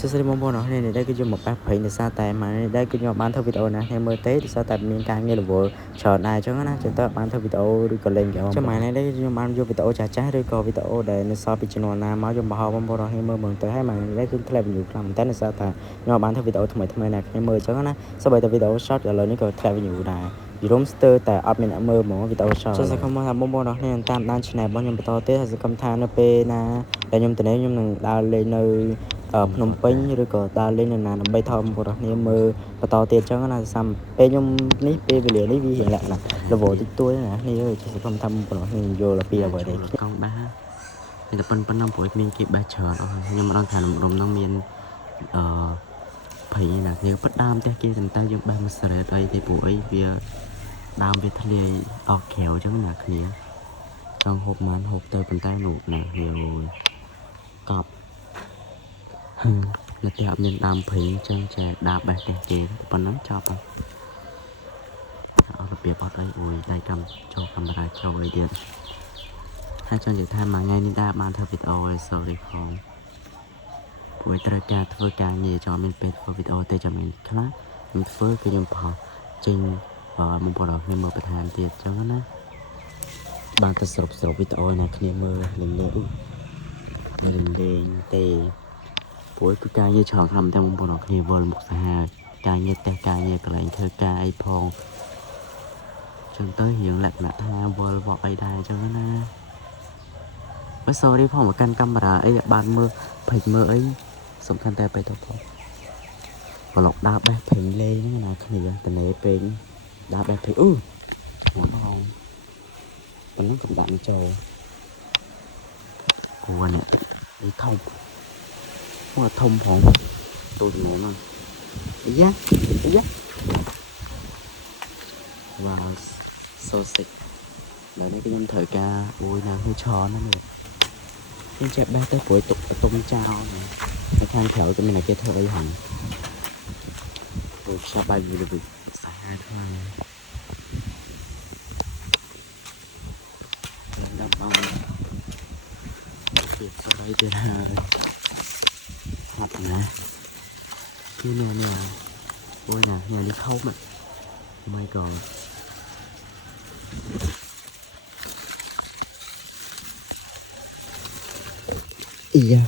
Sesali mong nó nên đây cái dùng một bác phải để sao tại mà đây cái dùng bán theo video này hay mới tới sao tại miền càng như là bộ chờ này cho nó cho tao bán theo video đi còn lên cho mày này đây dùng bán vô video trả trái đi còn video để nó so bị channel nào mà dùng bảo bông nó hay mơ mừng tới hay mà đây cứ thay nhiều làm tới là sao tại nhưng bán theo video thay này hay mơ cho nó sau bây giờ video short là lớn cái thay nhiều này Roomster តែអត់មានអ្នកមើលហ្មងវីដេអូឆោចូលសង្ឃឹមថាបងប្អូនអរគ្នាតាមដាន channel របស់ខ្ញុំបន្តទៀតហើយសង្ឃឹមថានៅពេលណាដែលខ្ញុំទៅខ្ញុំនឹងដើរលេងនៅភ្នំពេញឬក៏ដើរលេងនៅណាដើម្បីថតបងប្អូនអរគ្នាមើលបន្តទៀតអញ្ចឹងណាសាំពេលខ្ញុំនេះពេលវេលានេះវារៀងលក្ខណៈរវល់តិចតួចណានេះសង្ឃឹមថាបងប្អូនអរគ្នាយល់ពីអ្វីដែលកង់បាសមានតែប៉ុណ្ណឹងព្រោះមានគេបាសច្រើនអស់ខ្ញុំមិនដឹងថារំនឹងមានភ័យណាគ្នាផ្ដាំផ្ទះគេតែយើងបាសមួយស្រេតអីទេព្រោះអីវាដើមវាធ្លាយអស់ក្រៅអញ្ចឹងណាគ្នាចង់ហូបមិនហូបទៅប៉ុន្តែនោះណាវាកប់នៅតែអត់មានដើមភ័យអញ្ចឹងចាដើរបេះផ្ទះគេប៉ុណ្ណឹងចប់អស់របៀបអត់អីអូយដៃកម្មចូលកាមេរ៉ាចូលអីទៀតហើយចង់និយាយថាមួយថ្ងៃនេះដែរបានធ្វើវីដេអូឲ្យ sorry ផងព្រោះត្រូវការធ្វើការងារចង់មានពេលធ្វើវីដេអូទេចាំមានខ្លះខ្ញុំធ្វើគឺខ្ញុំផុសចេញបងប្អូនខ្ញុំមើលបន្ថែមទៀតអញ្ចឹងណាបានទៅសរុបវីដេអូណាគ្នាមើលលេងទេព្រោះគឺការងារច្រើនតាមតែបងប្អូនគ្នាវល់មុខសាហាវការងារតេស្តការងារកន្លែងធ្វើការអីផងចឹងទៅរៀងលក្ខណៈថាវល់វក់អីដែរអញ្ចឹងណាបើ sorry ផងមកកាន់កាមេរ៉ាអីបានមើលពេចមើលអីសំខាន់តែបែរទៅផងប្លុកដើរបេះពេញលេងហ្នឹងណាគ្នាតនេពេញដើរបេះពេញអូបងប៉ុណ្ណឹងកំដាក់ចូលគួរនេះធំមកធំផងទូចហ្មងណាយ៉ាវ៉ាវ so sick ដល់នេះខ្ញុំត្រូវការអូយណាគឺឆនណានេះខ្ញុំចេះបេះទៅព្រួយទុំចោលណានៅខាងក្រៅក៏មានតែគេធ្វើអីហ្នឹងអូខ្ចប់បាយវាទៅសាហាវខ្លាំងឡើងដល់បងទៀតស្អីទៀតហើយហត់ណាគឺនេះអូយណាញ៉ាំនេះខោម my god អ៊ីយ៉ា